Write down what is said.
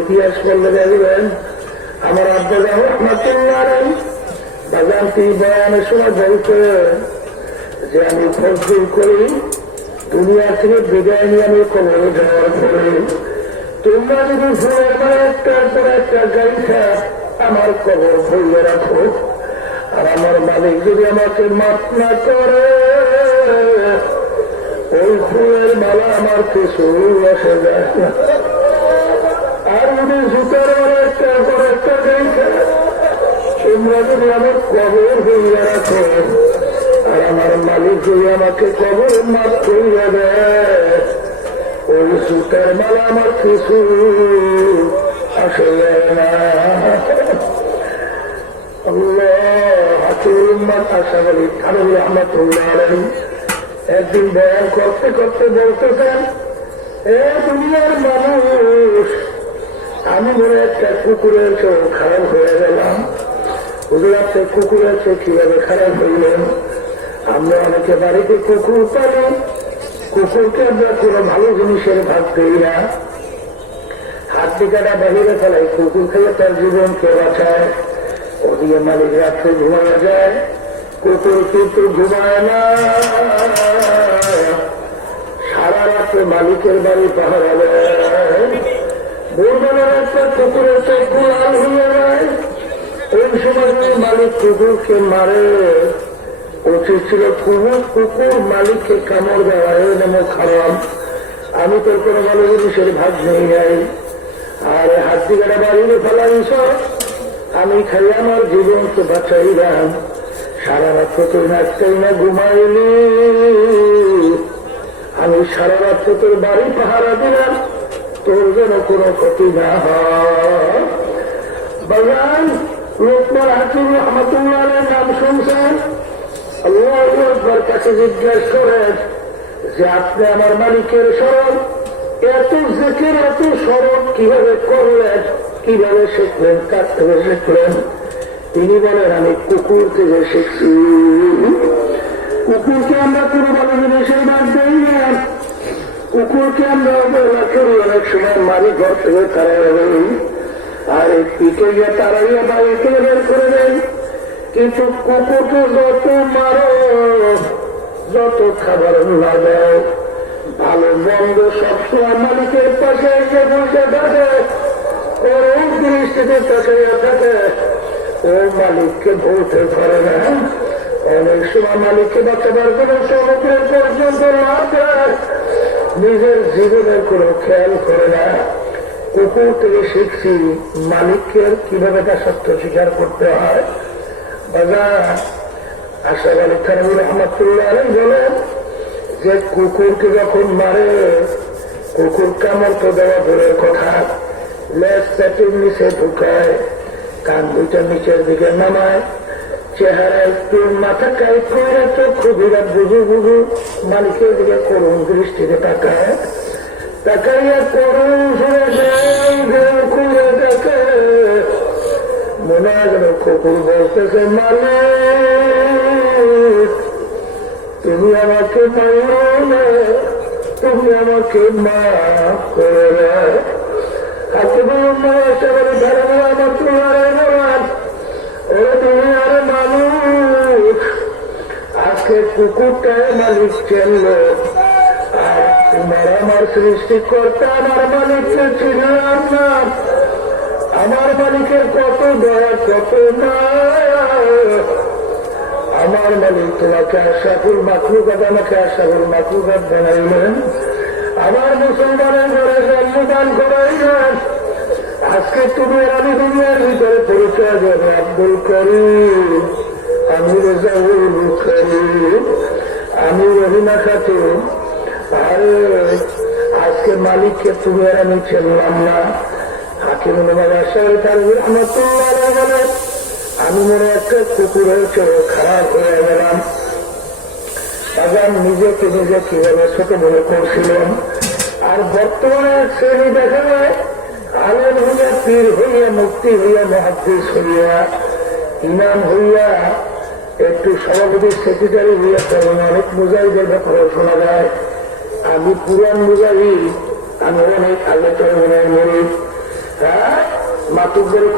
ইতিহাস করলে দেখবেন আমার আব্বা রহমাতুল্লাহ বাজান তিনি বয়ানের সময় বলতে যে আমি ফজল করি দুনিয়া থেকে বিদায় নিয়ে আমি কবরে যাওয়ার পরে তোমরা যদি মানে একটার পর একটা গাড়িটা আমার কবর ভরিয়ে রাখো। আর আমার মালিক যদি আমাকে মাফ না করে, ওই ফুলের মালা আমার কিছু আসে যায়। আমার কবর হইয়া রাখো। আর আমার মালিক যদি আমাকে কবর মাফ করিয়া দেয় সুতার মালা আমার কিছু আসলে একদিন বয়ান করতে করতে বলতেছেন, এ দুনিয়ার মানুষ, আমি মনে একটা কুকুরের চোখ খারাপ হয়ে গেলাম। হুজুর আপনি কুকুরের চোখ কীভাবে খারাপ হইলেন আমরা অনেকে বাড়িতে কুকুর পালি। কুকুরকে আমরা কোনো ভালো জিনিসের ভাগ দিই না। হাত দিকাটা বাহিরে ফেলাই, কুকুর খেয়ে তার জীবনকে বাঁচায়। ওদিকে মালিক রাত্রে ঘুমানো যায়, কুকুর কিন্তু ঘুমায় না। সারা রাত্রে মালিকের বাড়ি পাহারা দেয়। ভোরবেলার একটা কুকুরের চোখ লাল হয়ে যায়। ওই সময় যদি মালিক কুকুরকে মারে? উচিত ছিল কুকুর কুকুর মালিককে কামড় দেওয়া এ নামো খারাপ আমি তোর কোনো ভালো জিনিসের ভাগ নেই নাই আর হাত দিকে বাড়িয়ে ফেলাইছ আমি খাই আমার জীবনকে বাঁচাইলাম। সারা রাত তোর নাচতেই না, ঘুমাইলি। আমি সারা রাত তোর বাড়ি পাহারা দিলাম। তোর যেন কোনো ক্ষতি না হয়। বাগান লোকমান হাকিম রহমতুল্লাহ নাম শুনছেন আল্লাহ একবার কাছে জিজ্ঞাসা করেন যে আপনি আমার মালিকের স্মরণ এত জেকের এত স্মরণ কীভাবে করলেন? কীভাবে শিখলেন কার থেকে শিখলেন তিনি বলেন আমি কুকুর থেকে শিখছি কুকুরকে আমরা কোনো ভালো জিনিসের বাদ দেই না। কুকুরকে আমরা অবহেলা করি অনেক সময় মারি ঘর থেকে তারা এই গিয়ে তারাইয়া বাড়ি থেকে বের করে দেয় কিন্তু কুকুরকে যত মারো যত খাবার দাও ভালো মন্দ সবসময় মালিকের পাশে এসে বসে থাকে ওর দৃষ্টিতে তাকাইয়া থাকে ও মালিককে বলতে পারে না অনেক সময় মালিককে বাঁচাবার কোন সমুদ্রের পর্যন্ত না নিজের জীবনের কোনো খেয়াল করে না কুকুর থেকে শিখছি মালিককে কীভাবে তার সত্য স্বীকার করতে হয়। বাজার আলী রহমতুল্লাহ বলেন যে কুকুরকে যখন মারে, কুকুর কামড় তো দেওয়া দূরের কথা। লেজ নিচে ঢুকায়, কান দুইটা নিচের দিকে নামায় চেহারা একটু মাথা কাই করে চক্ষু বিরাট বুঝু বুঝু মালিকের দিকে করুন দৃষ্টিতে তাকায়। তাকাইয়া করুন খুলে কুকুর বলতেছে, মালিক, তুমি আমাকে না তুমি আমাকে মা করে হাতে বলুন মা ধরে আমার তোমার বলার ওরে তুমি আর মানুষ, আজকে কুকুরটায় মালিক চেনলো আর তোমার আমার সৃষ্টিকর্তা, আমার মালিককে ছিলাম না। আমার মালিকের কত দয়া কত আমার মালিক তোমাকে আশাফুল মাকলুকাত আমাকে আশাফুল মাকলুকাত বানাইলেন আমার মুসলমানের ঘরে জন্মদান করাইলেন আজকে তুমি আমি দুনিয়ার ভিতরে পরিচয় দেবে আব্দুল করিম আমি রেজাউল করিম আমি রহিমা খাতুন আরে আজকে মালিককে তুমি আর আমি ছিলাম না হাকিম রহমতুল্লাহ বলে আমি মনে একটা কুকুরের চোখ খারাপ হয়ে গেলাম। নিজেকে নিজে কীভাবে ছোট মনে করছিলেন? আর বর্তমানে শ্রেণি দেখা যায়, আলেম হইয়া পীর হইয়া মুক্তি হইয়া মহাদ্দেশ হইয়া, ইমাম হইয়া, একটু সভাপতি সেক্রেটারি হইয়া তেমন অনেক মুজাহিদের ব্যাপারে শোনা যায়। আমি পুরান মুজাহি আমি অনেক আগে মনে মরিদ হ্যাঁ? মাতুব্বরি